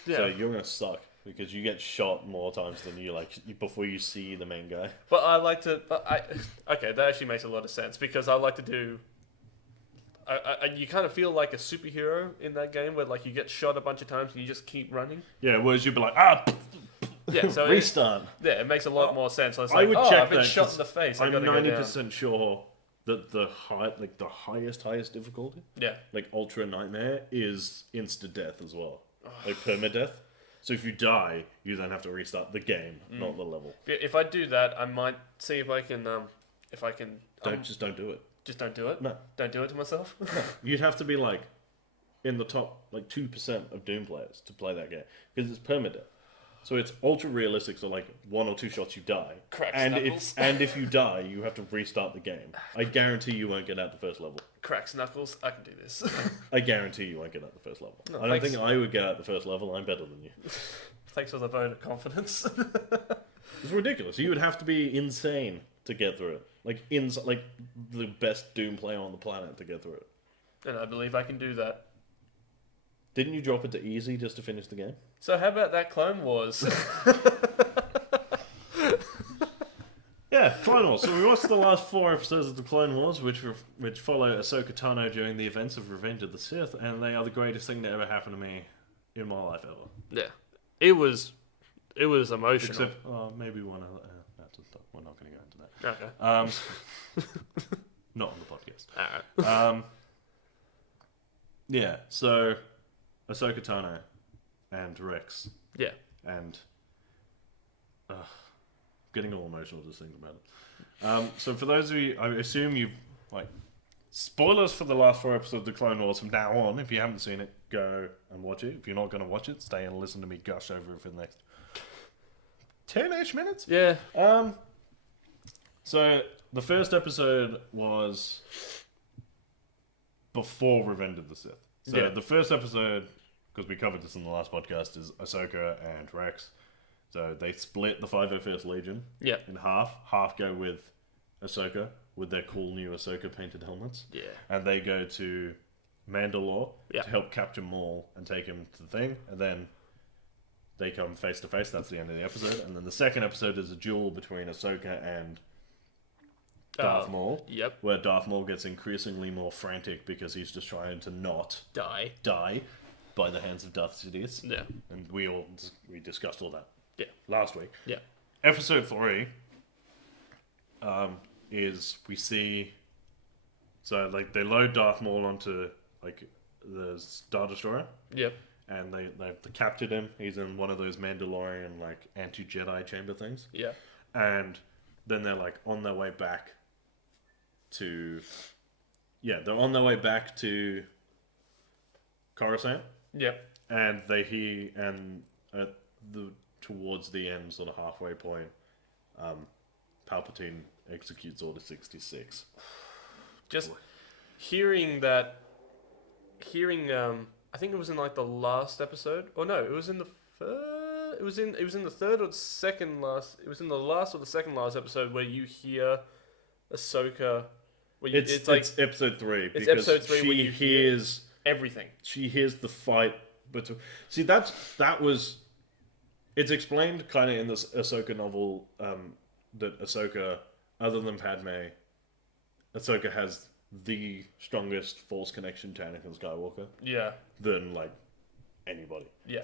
Yeah. So you're gonna suck because you get shot more times than you before you see the main guy. But I like to. Okay, that actually makes a lot of sense because I like to do. You kind of feel like a superhero in that game where like you get shot a bunch of times and you just keep running. Yeah, whereas you'd be like, ah. Yeah, so restart. It makes a lot more sense. So it's I like, would check I've been that, shot in the face. I'm 90% sure that the highest difficulty, like Ultra Nightmare, is insta death as well, like permadeath. So if you die, you then have to restart the game, not the level. If I do that, I might see if I can. Just don't do it. Just don't do it. No, don't do it to myself. You'd have to be like in the top 2% of Doom players to play that game because it's permadeath. So it's ultra realistic, so like 1 or 2 shots you die. Cracks and knuckles. if you die, you have to restart the game. I guarantee you won't get out the first level. Cracks knuckles, I can do this. I guarantee you won't get out the first level. No, I don't think I would get out the first level, I'm better than you. Thanks for the vote of confidence. It's ridiculous. You would have to be insane to get through it. Like the best Doom player on the planet to get through it. And I believe I can do that. Didn't you drop it to easy just to finish the game? So how about that Clone Wars? Yeah, Clone Wars. So we watched the last 4 episodes of the Clone Wars, which follow Ahsoka Tano during the events of Revenge of the Sith, and they are the greatest thing that ever happened to me in my life ever. Yeah, it was emotional. Except maybe one other. We're not going to go into that. Okay. Not on the podcast. All right. Yeah. So Ahsoka Tano and Rex. Yeah. And getting all emotional just thinking about it. So for those of you, I assume you've spoilers for the last 4 episodes of the Clone Wars from now on. If you haven't seen it, go and watch it. If you're not going to watch it, stay and listen to me gush over it for the next 10-ish minutes. Yeah. So the first episode was before Revenge of the Sith. So the first episode, because we covered this in the last podcast, is Ahsoka and Rex So they split the 501st Legion in half. Half go with Ahsoka with their cool new Ahsoka painted helmets. Yeah. And they go to Mandalore to help capture Maul and take him to the thing. And then they come face to face. That's the end of the episode. And then the second episode is a duel between Ahsoka and Darth Maul. Yep. Where Darth Maul gets increasingly more frantic because he's just trying to not die by the hands of Darth Sidious. Yeah. And we discussed all that. Yeah. Last week. Yeah. Episode 3 is we see, so like they load Darth Maul onto like the Star Destroyer. Yep. And they've captured him. He's in one of those Mandalorian like anti-Jedi chamber things. Yeah. And then they're like on their way back to, they're on their way back to Coruscant. Yep. And they hear, and at the towards the end, sort of halfway point, Palpatine executes Order 66. Just hearing, I think it was in like the last episode, or no, it was in the it was in the third or second last. It was in the last or the second last episode where you hear Ahsoka. It's episode 3. It's episode 3 she where you hears everything. She hears the fight between. See, that was. It's explained kind of in this Ahsoka novel that Ahsoka, other than Padme, Ahsoka has the strongest Force connection to Anakin Skywalker. Yeah. Than like anybody. Yeah.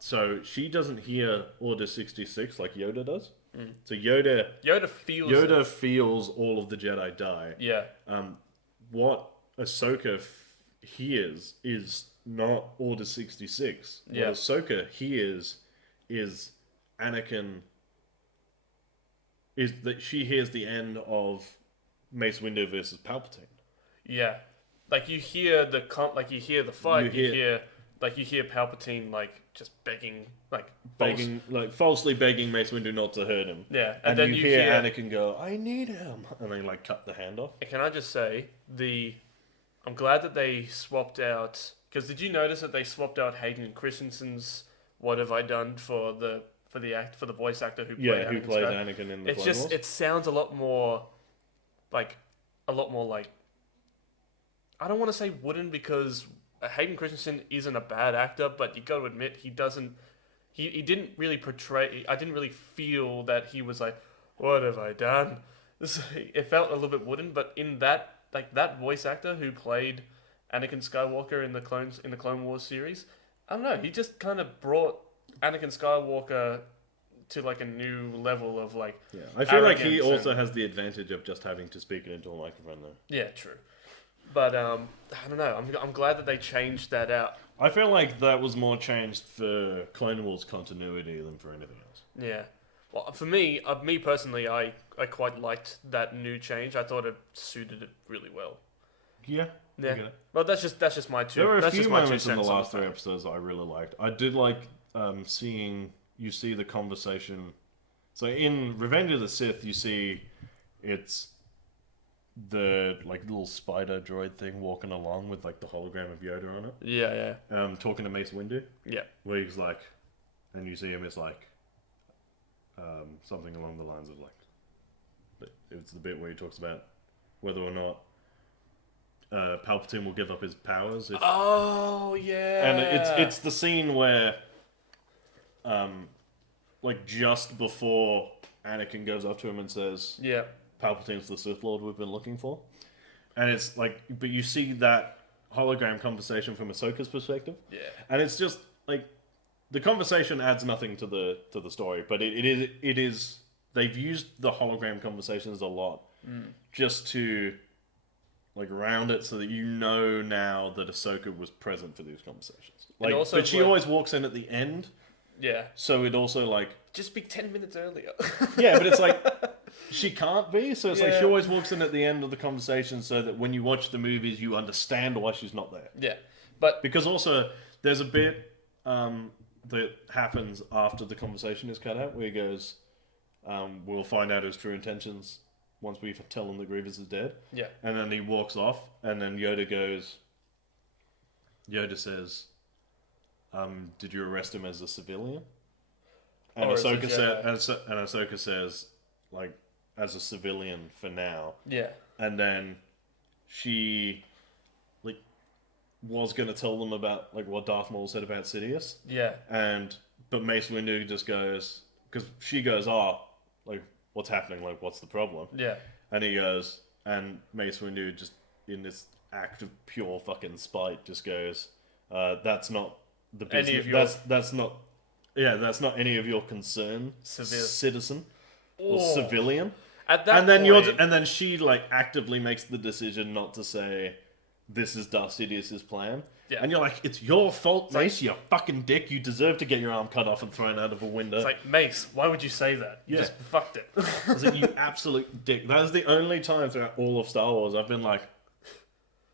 So she doesn't hear Order 66 like Yoda does. Mm. So Yoda feels all of the Jedi die. Yeah. What Ahsoka hears is not Order 66. Yeah. What Ahsoka hears is Anakin. Is that she hears the end of Mace Windu versus Palpatine. Yeah. Like you hear the fight. You hear Palpatine like just falsely begging Mace Windu not to hurt him. Yeah, and then you hear Anakin go, "I need him," and then like cut the hand off. Can I just say I'm glad that they swapped out, because did you notice that they swapped out Hayden Christensen's "What Have I Done" for the voice actor who played Anakin in the Clone Wars? It sounds a lot more like I don't want to say wooden, because Hayden Christensen isn't a bad actor, but you got to admit he didn't really portray. I didn't really feel that he was like, "What have I done?" It felt a little bit wooden, but in that voice actor who played Anakin Skywalker in the Clone Wars series, I don't know. He just kind of brought Anakin Skywalker to like a new level of like. Yeah, I feel like he also has the advantage of just having to speak it into a microphone, though. Yeah, true. But I don't know. I'm glad that they changed that out. I feel like that was more changed for Clone Wars continuity than for anything else. Yeah. Well, for me personally, I quite liked that new change. I thought it suited it really well. Yeah. Yeah. Well, that's just my two. There were a that's few just my moments in the last 3 episodes that I really liked. I did like seeing the conversation. So in Revenge of the Sith, you see it's the like little spider droid thing walking along with like the hologram of Yoda on it. Yeah, yeah. Talking to Mace Windu. Yeah. Where he's like, and you see him as like, something along the lines of like, it's the bit where he talks about whether or not Palpatine will give up his powers. Oh yeah. And it's the scene where, like just before Anakin goes up to him and says, "Yeah, Palpatine's the Sith Lord we've been looking for," and it's like, but you see that hologram conversation from Ahsoka's perspective. Yeah, and it's just like the conversation adds nothing to the story, but it is they've used the hologram conversations a lot just to like round it so that you know now that Ahsoka was present for these conversations. Like, but she always walks in at the end. Yeah. So it also like just be 10 minutes earlier. Yeah, but it's like she can't be. So it's like she always walks in at the end of the conversation so that when you watch the movies, you understand why she's not there. Yeah, but because also there's a bit that happens after the conversation is cut out where he goes, "We'll find out his true intentions once we tell him that Grievous is dead." Yeah, and then he walks off, and then Yoda says, "Did you arrest him as a civilian?" And Ahsoka says, like, as a civilian for now. Yeah. And then she, like, was going to tell them about, like, what Darth Maul said about Sidious. Yeah. But Mace Windu just goes, because she goes, oh, like, what's happening? Like, what's the problem? Yeah. And he goes, and Mace Windu just, in this act of pure fucking spite, just goes, that's not the business. Any of your... that's not any of your concern, citizen or Oh. civilian. At that point... and then she, like, actively makes the decision not to say, this is Darth Sidious's plan. Yeah. And you're like, it's your fault, Mace, you fucking dick. You deserve to get your arm cut off and thrown out of a window. It's like, Mace, why would you say that? You just fucked it. It's like, you absolute dick. That is the only time throughout all of Star Wars I've been like,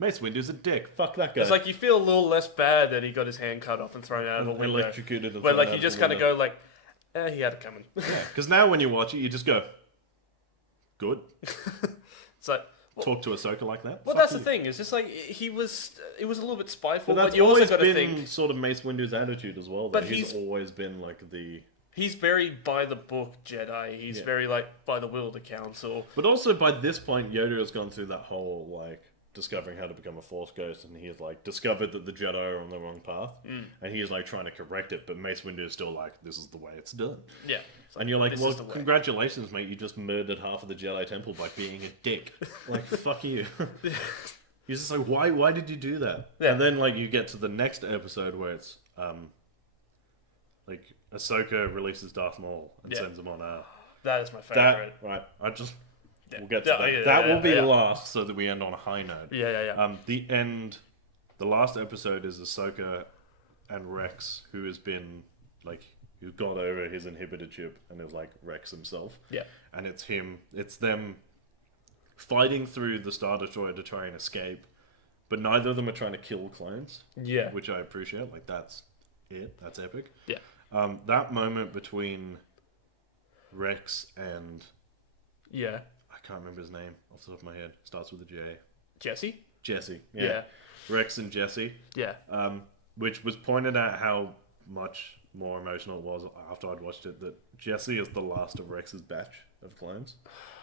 Mace Windu's a dick. Fuck that guy. It's like, you feel a little less bad that he got his hand cut off and thrown out of a window. Electrocuted. Where, like, you just kind of go, like, he had it coming. Yeah, because now when you watch it, you just go, good. It's like... Talk to Ahsoka like that. Well, that's the thing. It's just like it was a little bit spiteful. But that's you always also got to been think sort of Mace Windu's attitude as well. But he's always been like the. He's very by the book Jedi. He's very like by the will of the Council. But also by this point, Yoda has gone through that whole like discovering how to become a Force ghost, and he has like discovered that the Jedi are on the wrong path, and he is like trying to correct it. But Mace Windu is still like, this is the way it's done. Yeah. And you're like, well, congratulations, mate. You just murdered half of the Jedi Temple by being a dick. Like, fuck you. You're just like, why did you do that? Yeah. And then, like, you get to the next episode where it's, like, Ahsoka releases Darth Maul and sends him on Earth. That is my favorite. We'll get to that. That will be last, so that we end on a high note. Yeah. The last episode is Ahsoka and Rex, who has been, like... who got over his inhibitor chip and is like Rex himself. Yeah. And it's them fighting through the Star Destroyer to try and escape, but neither of them are trying to kill clones. Yeah. Which I appreciate. Like, that's it. That's epic. Yeah. That moment between Rex and... Yeah. I can't remember his name off the top of my head. Starts with a J. Jesse? Jesse. Yeah. Rex and Jesse. Yeah. Which was pointed out how much... more emotional it was after I'd watched it, that Jesse is the last of Rex's batch of clones.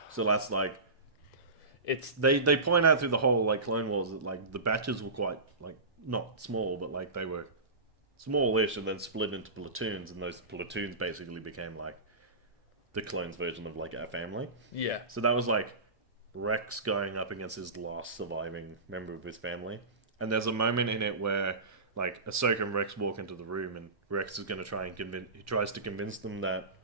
So that's like, it's they point out through the whole like Clone Wars that like the batches were quite like not small, but like they were smallish and then split into platoons, and those platoons basically became like the clones version of like our family. Yeah. So that was like Rex going up against his last surviving member of his family, and there's a moment in it where like Ahsoka and Rex walk into the room, and Rex is going to try and tries to convince them that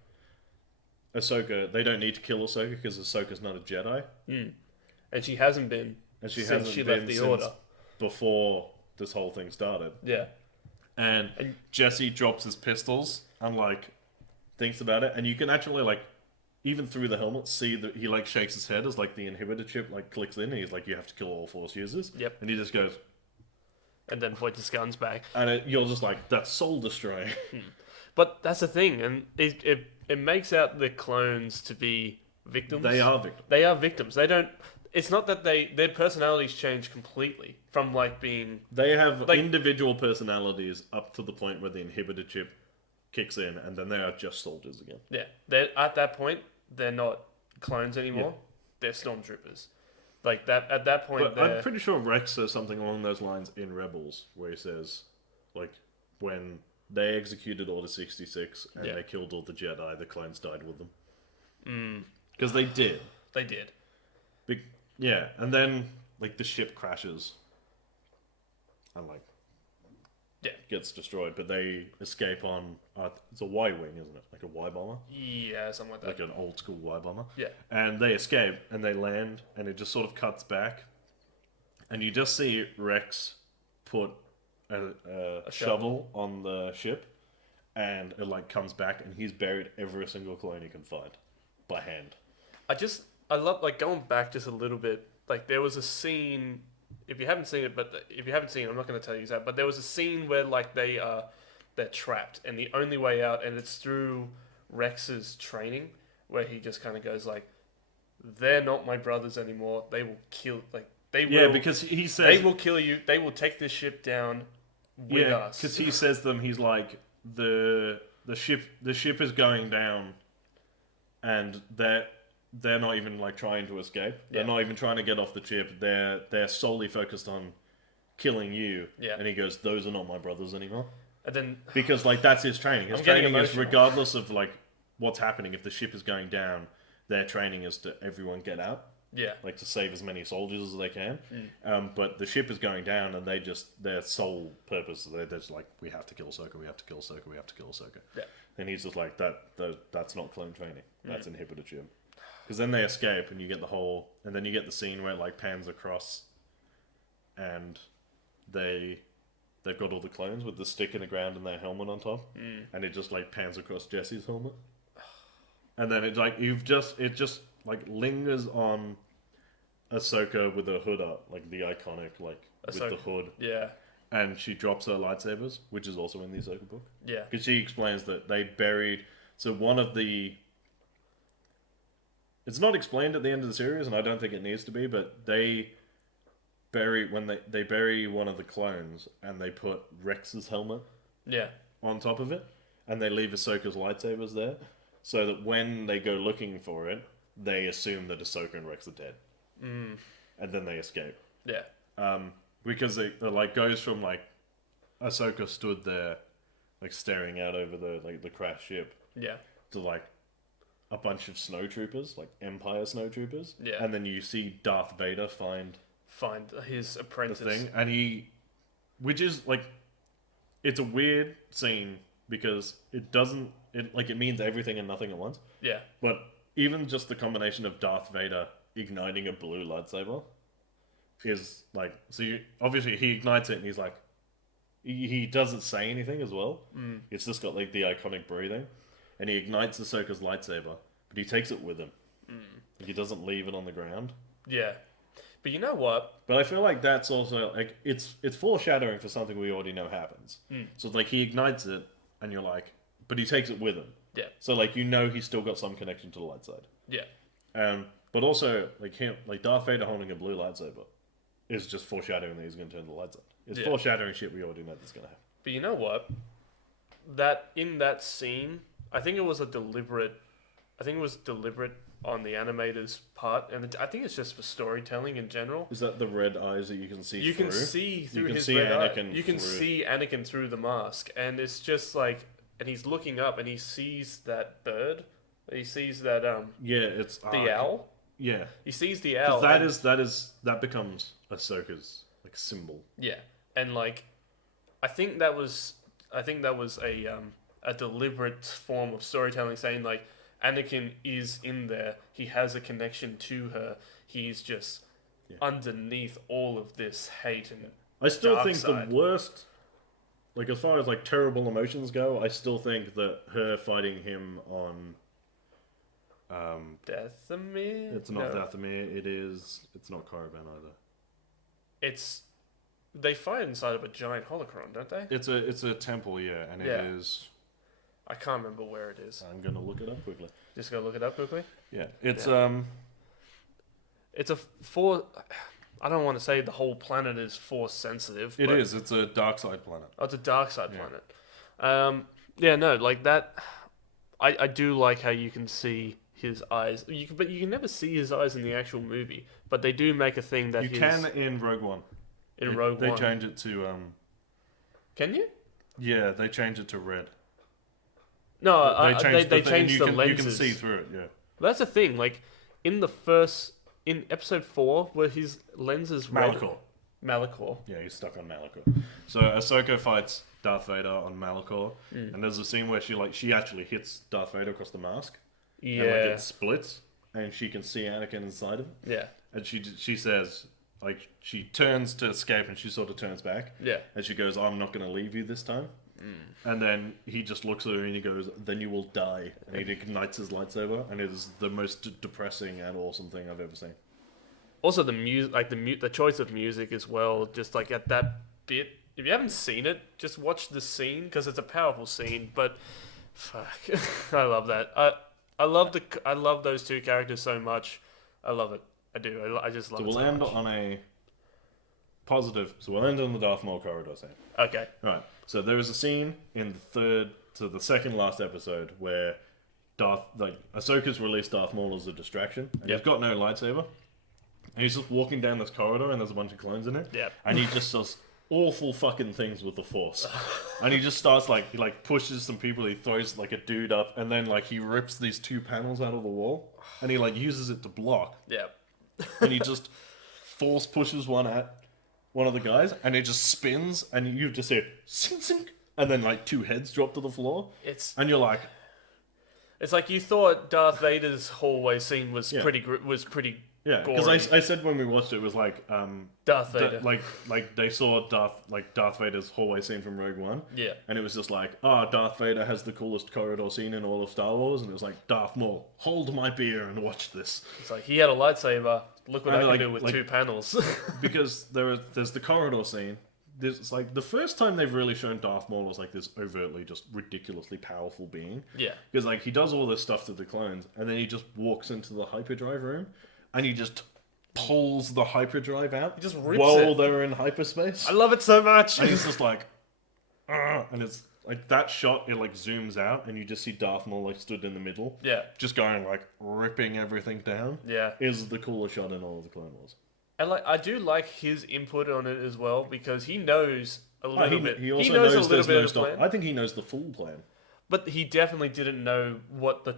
they don't need to kill Ahsoka because Ahsoka's not a Jedi. And she hasn't been since she left the Order. Before this whole thing started. Yeah. And Jesse drops his pistols and like thinks about it, and you can actually like even through the helmet see that he like shakes his head as like the inhibitor chip like clicks in, and he's like, you have to kill all Force users. Yep. And he just goes... and then point his guns back. And you're just like, that's soul destroying. But that's the thing, and it makes out the clones to be victims. They are victims. They are victims. They don't... It's not that their personalities change completely from like being... They have like, individual personalities up to the point where the inhibitor chip kicks in, and then they are just soldiers again. Yeah. At that point, they're not clones anymore. Yeah. They're stormtroopers. Like that at that point. But I'm pretty sure Rex says something along those lines in Rebels, where he says, like, when they executed Order 66 and they killed all the Jedi, the clones died with them. Because they did. They did. Yeah, and then like the ship crashes and like gets destroyed, but they escape on it's a Y-wing, isn't it? Like a Y-bomber? Yeah, something like that. Like an old school Y-bomber. Yeah. And they escape and they land, and it just sort of cuts back, and you just see Rex put a shovel on the ship, and it like comes back, and he's buried every single clone he can find by hand. I love, like, going back just a little bit, like, there was a scene, if you haven't seen it, I'm not going to tell you that, but there was a scene where, like, they're trapped, and the only way out, and it's through Rex's training, where he just kind of goes, like, they're not my brothers anymore, they will kill, like, because he says... They will kill you, they will take this ship down with us. because he says them, he's like, the the ship is going down, and they're not even like trying to escape. They're not even trying to get off the ship. They're solely focused on killing you. Yeah. And he goes, "Those are not my brothers anymore." And then because like that's his training. His training is regardless of like what's happening. If the ship is going down, their training is to everyone get out. Yeah. Like to save as many soldiers as they can. But the ship is going down, and their sole purpose, they're just like, we have to kill Ahsoka, we have to kill Ahsoka, we have to kill Ahsoka. Yeah. And he's just like, that's not clone training. That's inhibited ship. Because then they escape, and you get and then you get the scene where it like pans across, and they've got all the clones with the stick in the ground and their helmet on top, and it just like pans across Jesse's helmet, and then it's like it just like lingers on Ahsoka with her hood up, like the iconic like Ahsoka, with the hood, and she drops her lightsabers, which is also in the Ahsoka book, because she explains that they buried one of the. It's not explained at the end of the series, and I don't think it needs to be, but they bury they bury one of the clones, and they put Rex's helmet on top of it, and they leave Ahsoka's lightsabers there, so that when they go looking for it, they assume that Ahsoka and Rex are dead, and then they escape. Because it like goes from like Ahsoka stood there, like staring out over the crashed ship, to like a bunch of snowtroopers, like Empire snowtroopers, and then you see Darth Vader find his apprentice thing, and which is like, it's a weird scene because it means everything and nothing at once. But even just the combination of Darth Vader igniting a blue lightsaber is like, obviously he ignites it and he's like, he doesn't say anything as well. It's just got like the iconic breathing, and he ignites Ahsoka's lightsaber, but he takes it with him. He doesn't leave it on the ground. But you know what? But I feel like that's also like it's foreshadowing for something we already know happens. So like he ignites it, and you're like, but he takes it with him. So like he's still got some connection to the light side. But also like Darth Vader holding a blue lightsaber is just foreshadowing that he's going to turn the light side. It's foreshadowing shit we already know that's going to happen. But you know what? That in that scene, I think it was deliberate on the animator's part, and I think it's just for storytelling in general. Is that the red eyes that you can see? You through? can see through you can his see red Anakin eye. You can see Anakin through the mask, and it's just like, and he's looking up, and he sees that bird. He sees that it's the owl. Yeah, he sees the owl. That becomes Ahsoka's like symbol. And like, I think that was a deliberate form of storytelling, saying like, Anakin is in there. He has a connection to her. He's just underneath all of this hate and I still dark think side. The worst, like as far as like terrible emotions go, I still think that her fighting him on Dathomir? It's not Dathomir. It's not Korriban either. They fight inside of a giant holocron, don't they? It's a temple, and it is. I can't remember where it is. I'm gonna look it up quickly. Just go look it up quickly. It's It's a force. I don't want to say the whole planet is force sensitive. It is. It's a dark side planet. Oh, it's a dark side planet. No, like that. I do like how you can see his eyes. But you can never see his eyes in the actual movie. But they do make a thing that you can in Rogue One. Rogue One, they change it to. Can you? Yeah, they change it to red. No, they changed the lenses. You can see through it. Yeah. That's the thing. Like in episode 4, where his lenses Malachor. Yeah, he's stuck on Malachor. So Ahsoka fights Darth Vader on Malachor, and there's a scene where she actually hits Darth Vader across the mask. And it splits, and she can see Anakin inside of it. And she says, like, she turns to escape, and she sort of turns back. And she goes, "I'm not going to leave you this time." And then he just looks at her and he goes, "Then you will die." And he ignites his lightsaber, and it is the most depressing and awesome thing I've ever seen. Also, the music, like the choice of music as well, just like at that bit. If you haven't seen it, just watch the scene because it's a powerful scene. But fuck, I love that. I love those two characters so much. I love it. I do. I just love it. So we'll end on a positive. So we'll end on the Darth Maul corridor scene. Okay. Right. So there is a scene in the third to the second last episode where Ahsoka's released Darth Maul as a distraction, and he's got no lightsaber, and he's just walking down this corridor, and there's a bunch of clones in it, and he just does awful fucking things with the Force, and he just starts he pushes some people, he throws a dude up, and then he rips these 2 panels out of the wall, and he uses it to block, and he just force pushes one at one of the guys, and it just spins, and you just hear sink sink, and then 2 heads drop to the floor, and you're like. It's like you thought Darth Vader's hallway scene was pretty yeah, because I said when we watched it was Darth Vader, they saw Darth Vader's hallway scene from Rogue One, and it was just Darth Vader has the coolest corridor scene in all of Star Wars, and it was Darth Maul, hold my beer and watch this. It's he had a lightsaber. Look what I can do with 2 panels. Because there's the corridor scene. It's the first time they've really shown Darth Maul as this overtly just ridiculously powerful being. Yeah. Because he does all this stuff to the clones, and then he just walks into the hyperdrive room, and he just pulls the hyperdrive out. He just rips while they're in hyperspace. I love it so much. And he's just and it's that shot. It zooms out, and you just see Darth Maul stood in the middle. Yeah. Just going ripping everything down. Yeah. Is the coolest shot in all of the Clone Wars. And I do like his input on it as well, because he knows a little bit. He also knows a little bit of the plan. I think he knows the full plan. But he definitely didn't know what the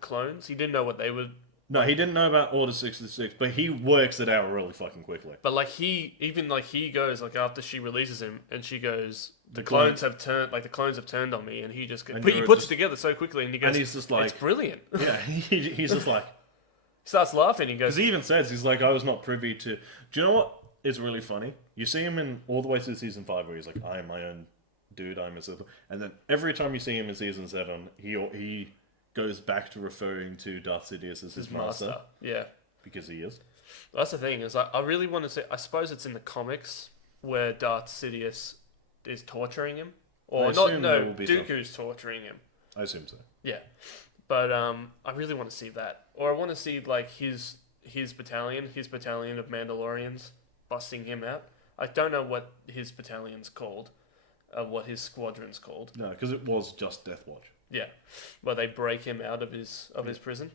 clones. He didn't know what they would. No, he didn't know about Order 66, but he works it out really fucking quickly. But he goes after she releases him, and she goes, the clones have turned on me, and he just goes, but he puts it together so quickly, and he goes, and he's just it's brilliant. Yeah, he's just starts laughing. He goes, because he even says, he's I was not privy to. Do you know what is really funny? You see him in all the way through season 5, where he's I am my own dude, I'm a Sith, and then every time you see him in season 7, he goes back to referring to Darth Sidious as his master. Yeah, because he is. That's the thing, is I really want to say. I suppose it's in the comics where Darth Sidious is torturing him, or not? No, Dooku's torturing him. I assume so. Yeah. But I really want to see that, or I want to see his battalion of Mandalorians busting him out. I don't know what his battalion's called, what his squadron's called. No, because it was just Death Watch. Yeah, but they break him out of his prison.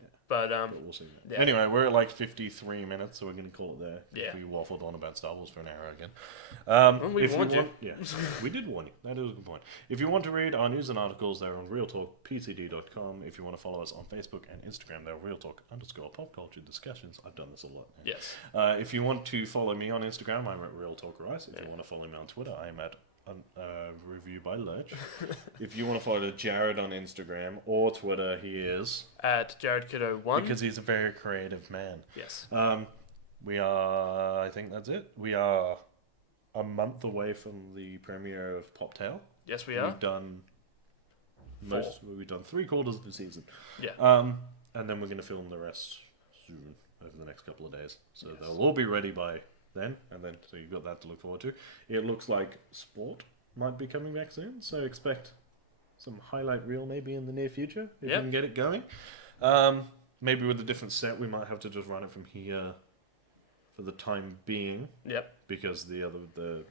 Yeah. But we'll see. Yeah. Anyway, we're at 53 minutes, so we're going to call it there. Yeah. We waffled on about Star Wars for an hour again. We warned you. Yeah, we did warn you. That is a good point. If you want to read our news and articles, they're on realtalkpcd.com. If you want to follow us on Facebook and Instagram, they're realtalk_popculture discussions. I've done this a lot now. Yes. If you want to follow me on Instagram, I'm at realtalkrice. If you want to follow me on Twitter, I'm at review by Lurch. If you want to follow Jared on Instagram or Twitter, he is at JaredKiddo1, because he's a very creative man. Yes. We are. I think that's it. We are a month away from the premiere of Poptail. Yes, we are. We've done We've done 3/4 of the season. Yeah. And then we're going to film the rest soon over the next couple of days. So they'll all be ready by then, so you've got that to look forward to. It looks like Sport might be coming back soon, so expect some highlight reel maybe in the near future if we can get it going. Maybe with a different set, we might have to just run it from here for the time being. Yep. Because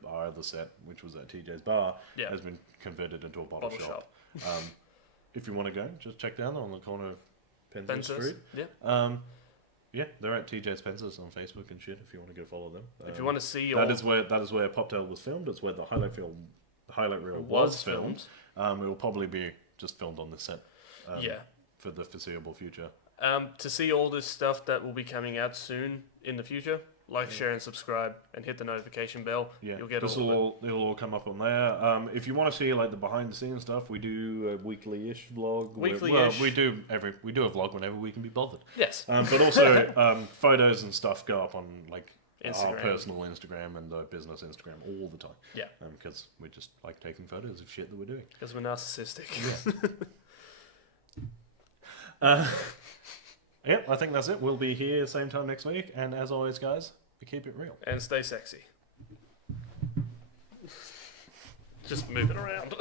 our other set, which was at TJ's Bar, has been converted into a bottle shop. If you want to go, just check down on the corner of Penzance Street. Yeah. Yeah, they're at TJ Spencer's on Facebook and shit. If you want to go follow them, if you want to see, that is where Poptail was filmed. It's where the highlight reel was filmed. It will probably be just filmed on this set. For the foreseeable future. To see all this stuff that will be coming out soon in the future, share, and subscribe, and hit the notification bell. Yeah, you'll get it'll all come up on there. If you want to see the behind the scenes stuff, we do a weekly-ish vlog. Weekly-ish. We do a vlog whenever we can be bothered. Yes. But also photos and stuff go up on Instagram. Our personal Instagram and the business Instagram all the time. Yeah. Because we just like taking photos of shit that we're doing. Because we're narcissistic. Yeah. I think that's it. We'll be here same time next week, and as always, guys, we keep it real. And stay sexy. Just move it around.